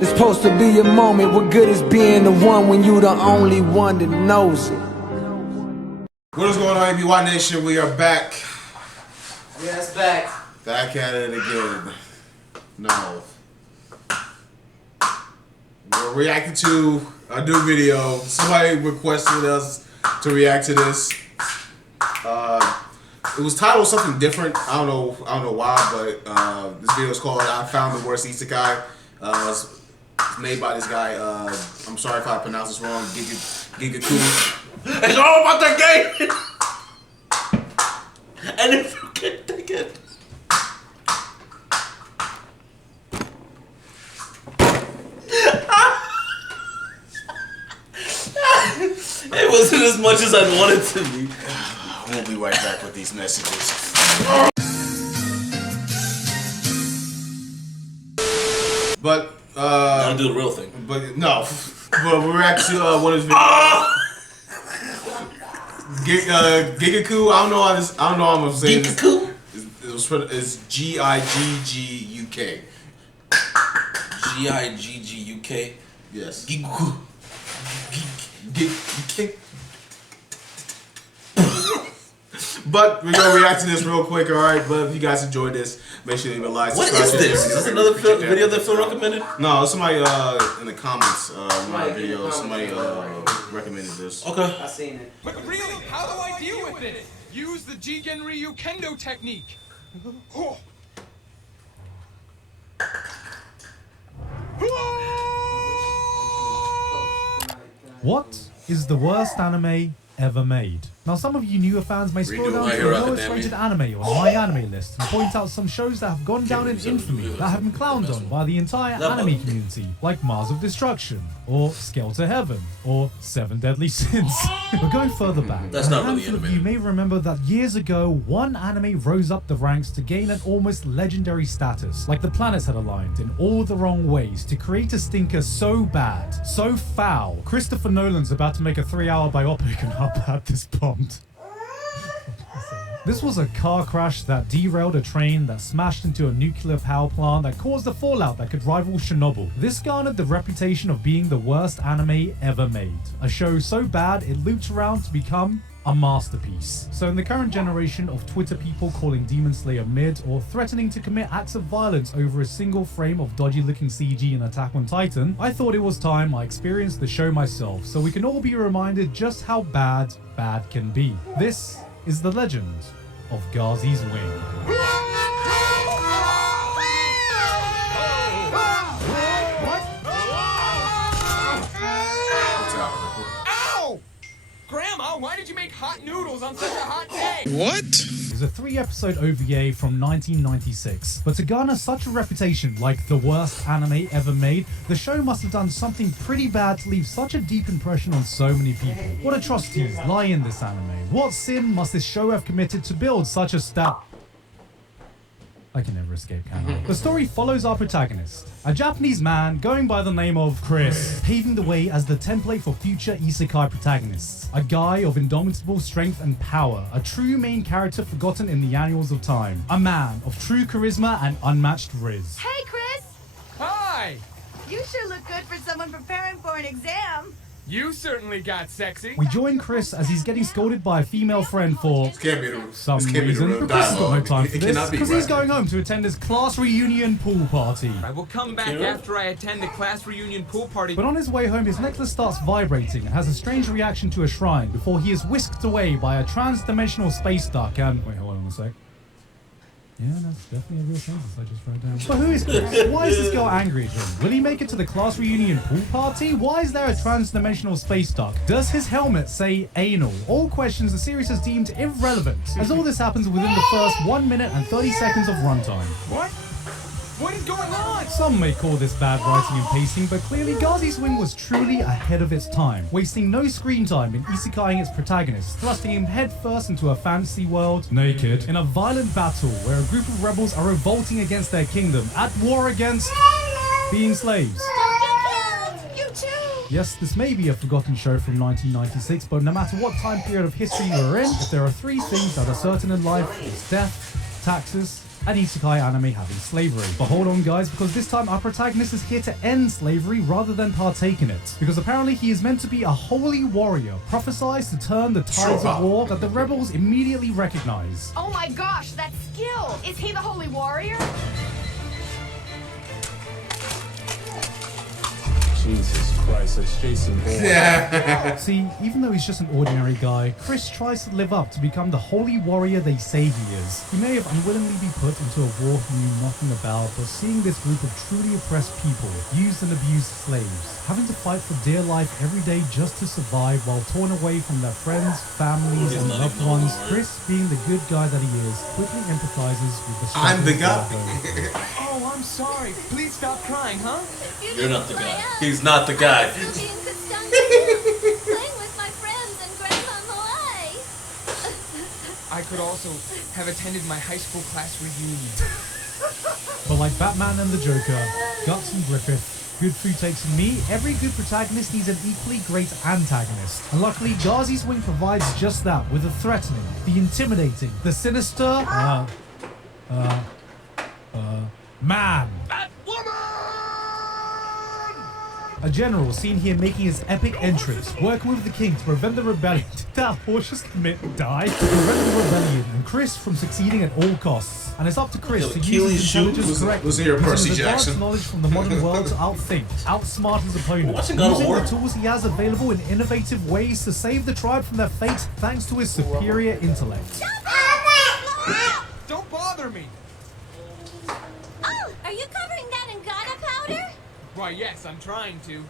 It's supposed to be a moment. What good is being the one when you the only one that knows it? What is going on, ABY Nation? We are back. Yeah, it's back. Back at it again. No. We're reacting to a new video. Somebody requested us to react to this. It was titled something different. I don't know why, but this video is called "I Found the Worst Isekai." It's made by this guy. I'm sorry if I pronounce this wrong. Gigguk. It's all about the game. And if you can take it. It wasn't as much as I wanted it to be. We'll be right back with these messages. But Gotta do the real thing. But no. But we're actually one of his videos. Gigguk. I don't know how I'm gonna say this. Gigguk? It's Gigguk. Gigguk. Yes. Gigguk. Gigguk. But we're gonna react to this real quick, alright? But if you guys enjoyed this, make sure you leave a like. What is this? Is this another video that Phil recommended? No, somebody in the comments my video, somebody recommended this. Okay. I seen it. But really, how do I deal with it? Use the Jigen Ryu Kendo technique. What is the worst anime ever made? Now, some of you newer fans may scroll down to the lowest rated anime on my anime list and point out some shows that have gone down in infamy that have been clowned on by the entire anime community, like Mars of Destruction, or Scale to Heaven, or Seven Deadly Sins. But going further back, That's not really handful of you may remember that years ago, one anime rose up the ranks to gain an almost legendary status, like the planets had aligned in all the wrong ways to create a stinker so bad, so foul, Christopher Nolan's about to make a 3-hour biopic on how bad this bombed. This was a car crash that derailed a train that smashed into a nuclear power plant that caused a fallout that could rival Chernobyl. This garnered the reputation of being the worst anime ever made. A show so bad it looped around to become a masterpiece. So in the current generation of Twitter people calling Demon Slayer mid or threatening to commit acts of violence over a single frame of dodgy looking CG in Attack on Titan, I thought it was time I experienced the show myself so we can all be reminded just how bad can be. This is the legend of Gazi's Wing. Ow! Grandma, why did you make hot noodles on such a hot day? What? It was a 3-episode OVA from 1996, but to garner such a reputation like the worst anime ever made, the show must have done something pretty bad to leave such a deep impression on so many people. What atrocities lie in this anime? What sin must this show have committed to build such a I can never escape, can I? The story follows our protagonist, a Japanese man going by the name of Chris, paving the way as the template for future isekai protagonists. A guy of indomitable strength and power, a true main character forgotten in the annals of time. A man of true charisma and unmatched riz. Hey, Chris! Hi! You sure look good for someone preparing for an exam. You certainly got sexy. We join Chris as he's getting scolded by a female friend for some reason, but Chris has got no time for this, because he's going home to attend his class reunion pool party. I will come back after I attend the class reunion pool party. But on his way home, his necklace starts vibrating and has a strange reaction to a shrine before he is whisked away by a trans-dimensional space duck and... Wait, hold on a sec. Yeah, that's definitely a real sentence I just wrote down. But who is Chris? Why is this girl angry at him? Will he make it to the class reunion pool party? Why is there a trans-dimensional space duck? Does his helmet say anal? All questions the series has deemed irrelevant, as all this happens within the first 1 minute and 30 seconds of runtime. What? What is going on? Some may call this bad writing and pacing, but clearly Gazi's Wing was truly ahead of its time, wasting no screen time in isekaiing its protagonist, thrusting him headfirst into a fantasy world, naked, in a violent battle where a group of rebels are revolting against their kingdom, at war against being slaves. You too! Yes, this may be a forgotten show from 1996, but no matter what time period of history you're in, if there are 3 things that are certain in life, it's death, taxes, an isekai anime having slavery. But hold on guys, because this time our protagonist is here to end slavery rather than partake in it. Because apparently he is meant to be a holy warrior, prophesied to turn the tides of war that the rebels immediately recognize. Oh my gosh, that skill! Is he the holy warrior? Jesus Christ, it's Jason Bourne. Yeah. See, even though he's just an ordinary guy, Chris tries to live up to become the holy warrior they say he is. He may have unwillingly been put into a war he knew nothing about, but seeing this group of truly oppressed people, used and abused slaves, having to fight for dear life every day just to survive while torn away from their friends, families, and loved ones, Chris, being the good guy that he is, quickly empathizes with the I'm the guy. Oh, I'm sorry. Please stop crying, huh? You're not the guy. He's not the guy. Playing with my friends in Grandma Hawaii. I could also have attended my high school class reunion. But like Batman and the Joker, Guts and Griffith, Good Food Takes and me, every good protagonist needs an equally great antagonist. And luckily, Ghazi's Wing provides just that, with the threatening, the intimidating, the sinister, man. A general seen here making his epic entrance, working with the king to prevent the rebellion. Did that horse just die? To prevent the rebellion and Chris from succeeding at all costs. And it's up to Chris to use his intelligence correctly, Listen here, using Percy his advanced Jackson. knowledge from the modern world to outthink, outsmart his opponent, Watching God of using War. the tools he has available in innovative ways to save the tribe from their fate thanks to his superior intellect. Don't bother me. Oh, are you covering that in Gata powder? Why, yes, I'm trying to.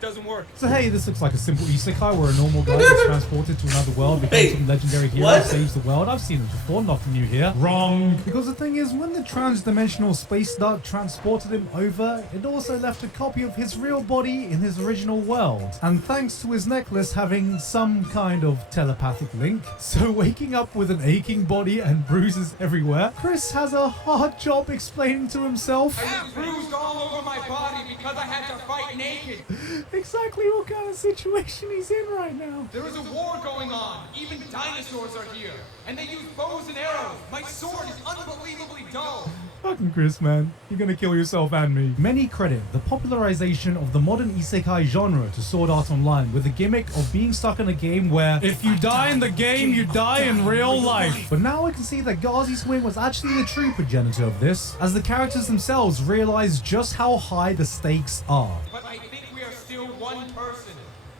Doesn't work. So hey, this looks like a simple isekai where a normal guy gets transported to another world, becomes some legendary hero, what? saves the world. I've seen it before, nothing new here. Wrong! Because the thing is, when the trans-dimensional space dart transported him over, it also left a copy of his real body in his original world. And thanks to his necklace having some kind of telepathic link, so waking up with an aching body and bruises everywhere, Chris has a hard job explaining to himself I was bruised all over my body because I had to fight naked. exactly what kind of situation he's in right now. There is a war going on. Even dinosaurs are here. And they use bows and arrows. My sword is unbelievably dull. Fucking Chris, man. You're gonna kill yourself and me. Many credit the popularization of the modern isekai genre to Sword Art Online with the gimmick of being stuck in a game where if you die in the game, you die in real life. But now I can see that Ghazi's Wing was actually the true progenitor of this, as the characters themselves realize just how high the stakes are. But I think we are still one person.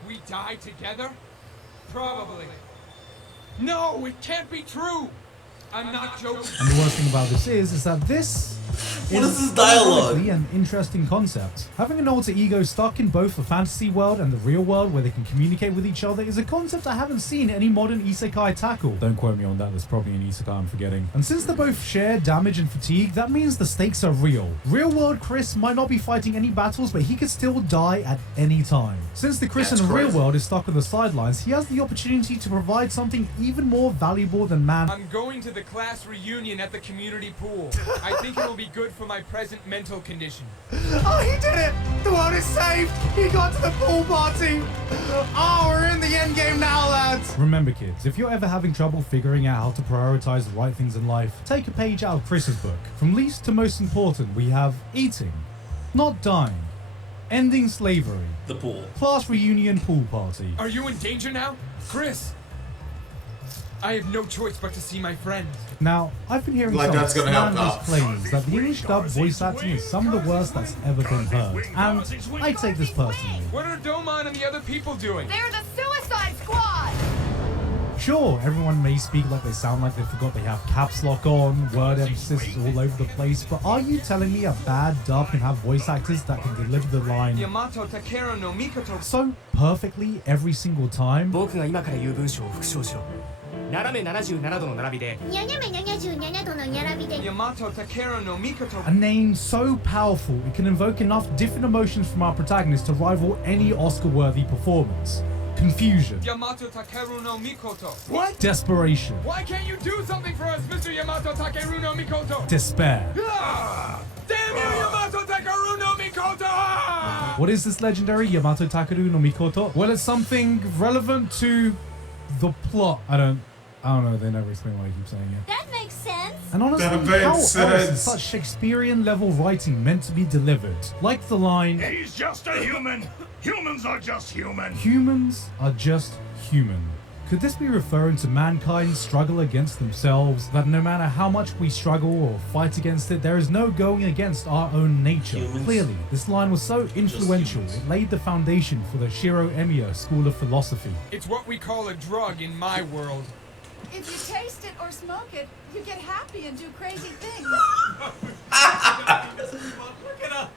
We die together? Probably. No, it can't be true. I'm not joking. And the worst thing about this is that this What is this dialogue? ironically an interesting concept. Having an alter ego stuck in both the fantasy world and the real world where they can communicate with each other is a concept I haven't seen any modern isekai tackle. Don't quote me on that, there's probably an isekai I'm forgetting. And since they both share damage and fatigue, that means the stakes are real. Real world Chris might not be fighting any battles, but he could still die at any time. Since the Chris That's in the real crazy. world is stuck on the sidelines, he has the opportunity to provide something even more valuable than man. I'm going to the class reunion at the community pool. I think it'll be good for my present mental condition. Oh, he did it! The world is saved! He got to the pool party! Oh, we're in the end game now, lads! Remember kids, if you're ever having trouble figuring out how to prioritize the right things in life, take a page out of Chris's book. From least to most important, we have eating, not dying, ending slavery, The pool. class reunion pool party. Are you in danger now? Chris! I have no choice but to see my friends. Now, I've been hearing Like some that's gonna help slanderous out. claims that the English dub voice acting is some of the worst that's ever been heard, and I take this personally. What are Domon and the other people doing? They're the Suicide Squad! Sure, everyone may speak like they sound like they forgot they have caps lock on, word emphasis is all over the place, but are you telling me a bad dub can have voice actors that can deliver the line Yamato Takeru no Mikoto. so perfectly every single time? 僕が今から言う文章を復唱しろ。斜め77度の並びでにゃにゃめ77度のにゃらびで Yamato Takeru no Mikoto. A name so powerful it can invoke enough different emotions from our protagonist to rival any Oscar-worthy performance. Confusion, Yamato Takeru no Mikoto. what? Desperation, Why can't you do something for us, Mr. Yamato Takeru no Mikoto? despair. Ah! Damn you, Yamato Takeru no Mikoto! Ah! What is this legendary Yamato Takeru no Mikoto? Well, it's something relevant to the plot. I don't know, they never explain why I keep saying it. And honestly, That how makes else is sense. such Shakespearean level writing meant to be delivered? Like the line, He's just a human. Humans are just human. humans are just human. Could this be referring to mankind's struggle against themselves? That no matter how much we struggle or fight against it, there is no going against our own nature. Humans. Clearly, this line was so influential, it laid the foundation for the Shiro Emiya School of Philosophy. It's what we call a drug in my world. If you taste it or smoke it, you get happy and do crazy things. Look at her.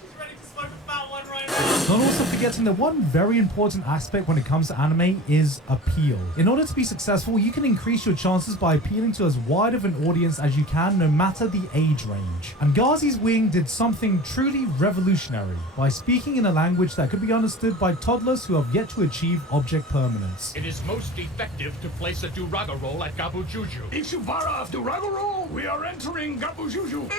She's ready to smoke a fat one right now. Not also forgetting that one very important aspect when it comes to anime is appeal. In order to be successful, you can increase your chances by appealing to as wide of an audience as you can, no matter the age range. And Gazi's Wing did something truly revolutionary by speaking in a language that could be understood by toddlers who have yet to achieve object permanence. It is most effective to place a Duraga roll at Gabujuju. Ishubara of Duraga roll, we are entering Gabujuju.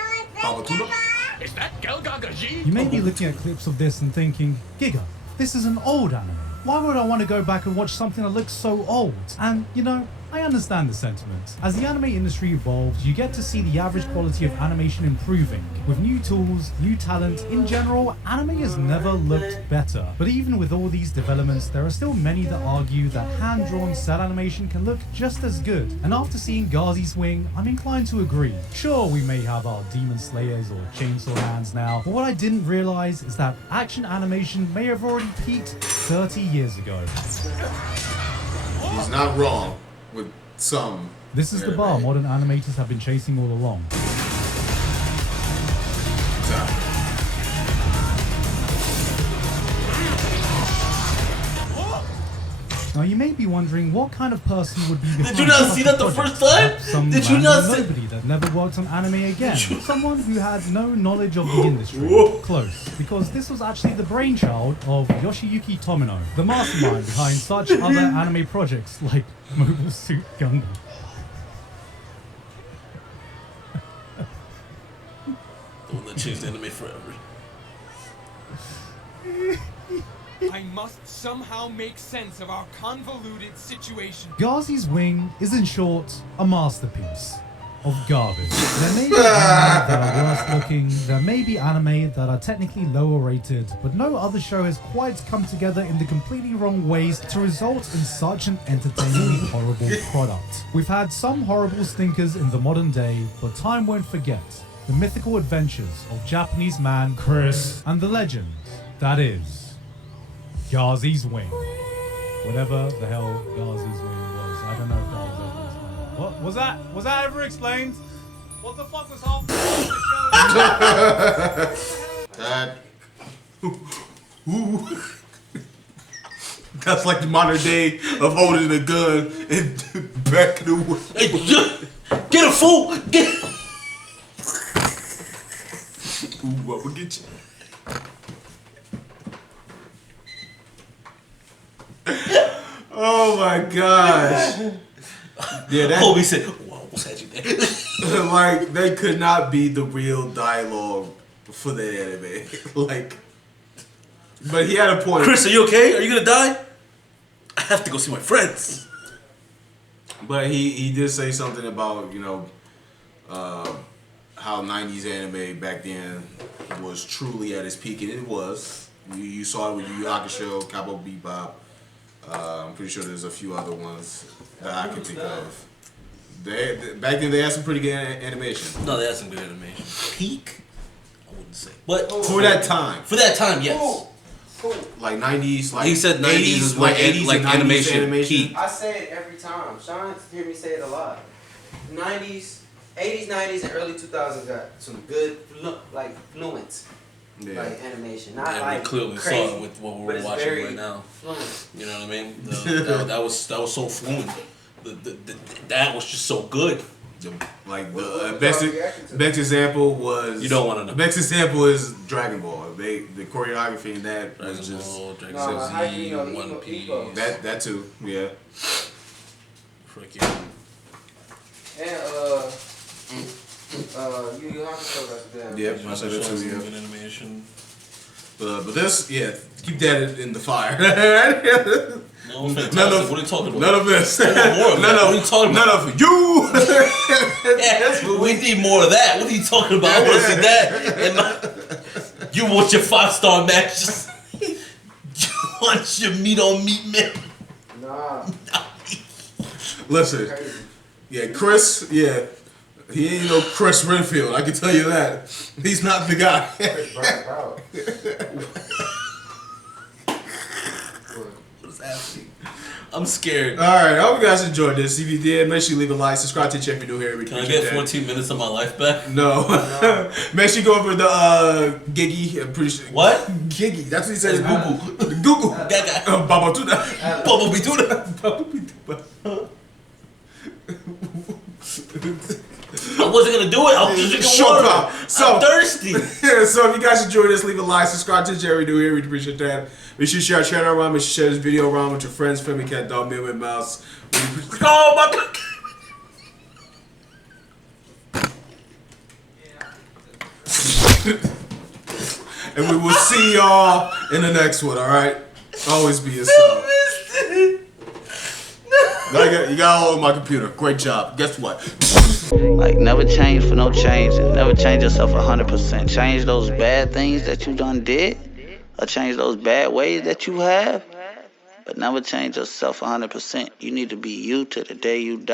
Is that Gelgagaji? You may be looking at clips of this and thinking, Giga, this is an old anime. Why would I want to go back and watch something that looks so old? And, you know, I understand the sentiment. As the anime industry evolves, you get to see the average quality of animation improving. With new tools, new talent, in general, anime has never looked better. But even with all these developments, there are still many that argue that hand-drawn cel animation can look just as good. And after seeing Gazi's Wing, I'm inclined to agree. Sure, we may have our Demon Slayers or Chainsaw Hands now, but what I didn't realize is that action animation may have already peaked 30 years ago. He's not wrong with some. This is the bar modern animators have been chasing all along. Now you may be wondering what kind of person would be behind Did you not such see a that the project. first time? Perhaps some Did you random not see- nobody that never worked on anime again? Someone who had no knowledge of the industry. Close, because this was actually the brainchild of Yoshiyuki Tomino, the mastermind behind such other anime projects like Mobile Suit Gundam. The one that changed anime forever. I must somehow make sense of our convoluted situation. Gazi's Wing is, in short, a masterpiece of garbage. There may be anime that are worse looking, there may be anime that are technically lower rated, but no other show has quite come together in the completely wrong ways to result in such an entertainingly horrible product. We've had some horrible stinkers in the modern day, but time won't forget the mythical adventures of Japanese man Chris and the legend that is Gazi's Wing. Whatever the hell Gazi's Wing was. I don't know if that was ever explained. What was that? Was that ever explained? What the fuck was half the show? That's like the modern day of holding a gun and backing away. Hey, get a fool! Get. Ooh, what will get you? Oh my gosh. Yeah, that Kobe said, "Whoa, almost had you there." like they could not be the real dialogue for the anime. Like, but he had a point. Chris, are you okay? Are you gonna die? I have to go see my friends. But he did say something about, you know, how 90s anime back then was truly at its peak, and it was. You saw it with Yu Yu Hakusho, Cowboy Bebop. I'm pretty sure there's a few other ones that I can think of. Back then they had some pretty good animation. No, they had some good animation. Peak? I wouldn't say. But For that time. For that time, yes. Like 90s, like He said 90s is like 80s like and 90s animation peak. I say it every time. Sean hear me say it a lot. 90s, 80s, 90s, and early 2000s got some good, fluent, like animation. Not Yeah, like we clearly crazy, saw it with what but we're it's watching very right now. fluent. You know what I mean? That was so fluent. That was just so good. Like the best example was, you don't want to know. The best example is Dragon Ball. The choreography in that was just Dragon Ball Z, One Piece. That too, yeah. Freaking. And Yu Yu Hakusho got them. Yep, I said that too. Yeah. Animation. But this, yeah, keep that in the fire. No, fantastic. What are you talking about? None of this. More of that. What are you talking about? None of you. Yeah, we need more of that. What are you talking about? I want to see that. You want your 5-star matches? You want your meat on meat, man? Nah. Listen, yeah, Chris, yeah, he ain't no Chris Renfield. I can tell you that. He's not the guy. I'm scared. Alright, I hope you guys enjoyed this. If you did, make sure you leave a like, subscribe to the channel if you're new here. Can I get 14 minutes of my life back? No. Make sure you go over the Giggy. I'm pretty sure. What? Giggy. That's what he says. Google. Google. Gaga. Baba Tuna. Baba Bituna. I wasn't gonna do it. I was just drinking water. I'm thirsty. So if you guys enjoyed this, leave a like, subscribe to the channel if you're new here. We'd appreciate that. Make sure you share our channel around. Make sure you share this video around with your friends, family, cat, dog, midway mouse. Oh my god. And we will see y'all in the next one, alright? Always be yourself. You got all on my computer. Great job. Guess what? Like, never change for no change, and never change yourself 100%. Change those bad things that you done did, or change those bad ways that you have, but never change yourself 100%. You need to be you to the day you die.